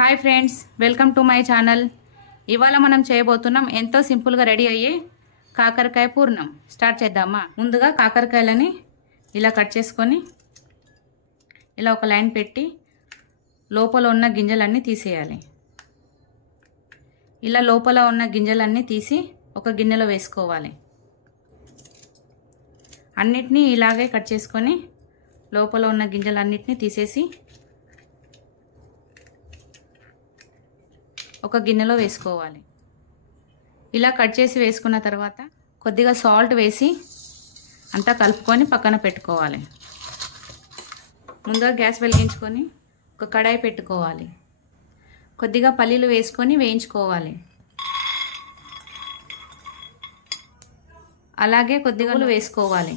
Hi friends, welcome to my channel. ఇవాళ మనం చేయబోతున్నాం ఎంతో సింపుల్గా రెడీ అయ్యే కాకరకాయ పూర్ణం. స్టార్ట్ చేద్దామా? ముందుగా కాకరకాయలని ఇలా కట్ చేసుకొని ఇలా ఒక లైన్ పెట్టి లోపల ఉన్న గింజలన్నీ తీసేయాలి. ఇలా లోపల ఉన్న గింజలన్నీ తీసి ఒక గిన్నెలో వేసుకోవాలి. అన్నిటినీ ఇలాగే కట్ చేసుకొని లోపల ఉన్న గింజలన్నిటినీ తీసేసి ఒక గిన్నెలో వేసుకోవాలి. ఇలా కట్ చేసి వేసుకున్న తర్వాత కొద్దిగా సాల్ట్ వేసి అంతా కలుపుకొని పక్కన పెట్టుకోవాలి. ముందుగా గ్యాస్ వెలిగించుకొని ఒక కడాయి పెట్టుకోవాలి. కొద్దిగా పల్లీలు వేసుకొని వేయించుకోవాలి. అలాగే కొద్దిగా వేసుకోవాలి.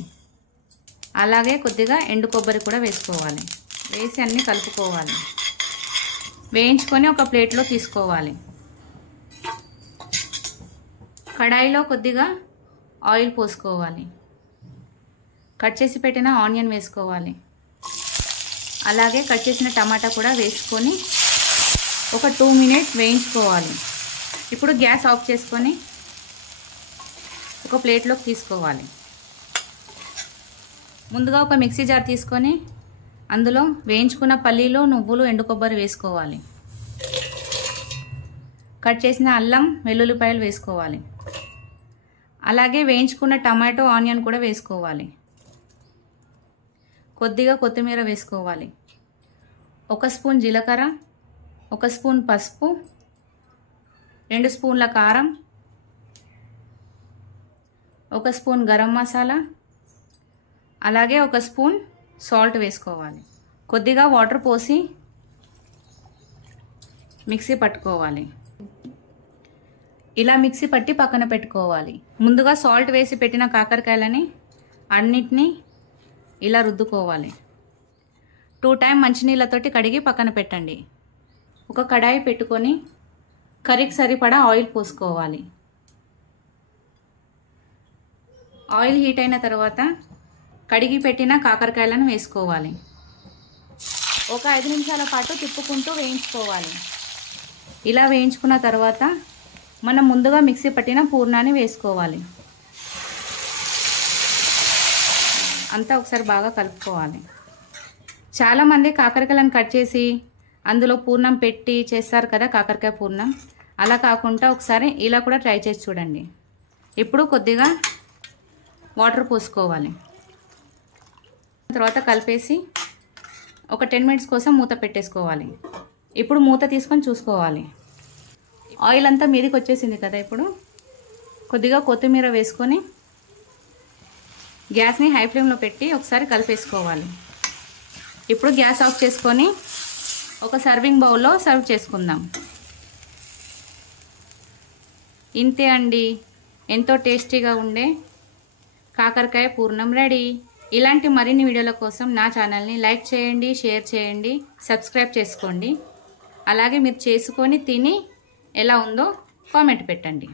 అలాగే కొద్దిగా ఎండు కొబ్బరి కూడా వేసుకోవాలి. వేసి అన్నీ కలుపుకోవాలి. వేయించుకొని ఒక ప్లేట్లో తీసుకోవాలి. కడాయిలో కొద్దిగా ఆయిల్ పోసుకోవాలి. కట్ చేసి పెట్టిన ఆనియన్ వేసుకోవాలి. అలాగే కట్ చేసిన టమాటా కూడా వేసుకొని ఒక 2 మినిట్స్ వేయించుకోవాలి. ఇప్పుడు గ్యాస్ ఆఫ్ చేసుకొని ఒక ప్లేట్లోకి తీసుకోవాలి. ముందుగా ఒక మిక్సీ జార్ తీసుకొని అందులో వేయించుకున్న పల్లీలు, నువ్వులు, ఎండు కొబ్బరి వేసుకోవాలి. కట్ చేసిన అల్లం, వెల్లుల్లిపాయలు వేసుకోవాలి. అలాగే వేయించుకున్న టమాటో, ఆనియన్ కూడా వేసుకోవాలి. కొద్దిగా కొత్తిమీర వేసుకోవాలి. 1 స్పూన్ జీలకర్ర, 1 స్పూన్ పసుపు, 2 స్పూన్ల కారం, 1 స్పూన్ గరం మసాలా, అలాగే 1 స్పూన్ సాల్ట్ వేసుకోవాలి. కొద్దిగా వాటర్ పోసి మిక్సీ పట్టుకోవాలి. ఇలా మిక్సీ పట్టి పక్కన పెట్టుకోవాలి. ముందుగా సాల్ట్ వేసి పెట్టిన కాకరకాయలని అన్నిటినీ ఇలా రుద్దుకోవాలి. 2 టైం మంచినీళ్ళతోటి కడిగి పక్కన పెట్టండి. ఒక కడాయి పెట్టుకొని కర్రీకి సరిపడా ఆయిల్ పోసుకోవాలి. ఆయిల్ హీట్ అయిన తర్వాత కడిగి పెట్టిన కాకరకాయలను వేసుకోవాలి. ఒక 5 నిమిషాల పాటు తిప్పుకుంటూ వేయించుకోవాలి. ఇలా వేయించుకున్న తర్వాత మనం ముందుగా మిక్సీ పట్టిన పూర్ణాన్ని వేసుకోవాలి. అంతా ఒకసారి బాగా కలుపుకోవాలి. చాలామంది కాకరకాయలను కట్ చేసి అందులో పూర్ణం పెట్టి చేస్తారు కదా కాకరకాయ పూర్ణం. అలా కాకుండా ఒకసారి ఇలా కూడా ట్రై చేసి చూడండి. ఇప్పుడు కొద్దిగా వాటర్ పోసుకోవాలి. తర్వాత కలిపేసి ఒక 10 మినిట్స్ కోసం మూత పెట్టేసుకోవాలి. ఇప్పుడు మూత తీసుకొని చూసుకోవాలి. ఆయిల్ అంతా మీదకి వచ్చేసింది కదా. ఇప్పుడు కొద్దిగా కొత్తిమీర వేసుకొని గ్యాస్ని హై ఫ్లేమ్లో పెట్టి ఒకసారి కలిపేసుకోవాలి. ఇప్పుడు గ్యాస్ ఆఫ్ చేసుకొని ఒక సర్వింగ్ బౌల్లో సర్వ్ చేసుకుందాం. ఇంతే అండి, ఎంతో టేస్టీగా ఉండే కాకరకాయ పూర్ణం రెడీ. ఇలాంటి మరిన్ని వీడియోల కోసం నా ఛానల్ని లైక్ చేయండి, షేర్ చేయండి, సబ్స్క్రైబ్ చేసుకోండి. అలాగే మీరు చేసుకొని తిని ఎలా ఉందో కామెంట్ పెట్టండి.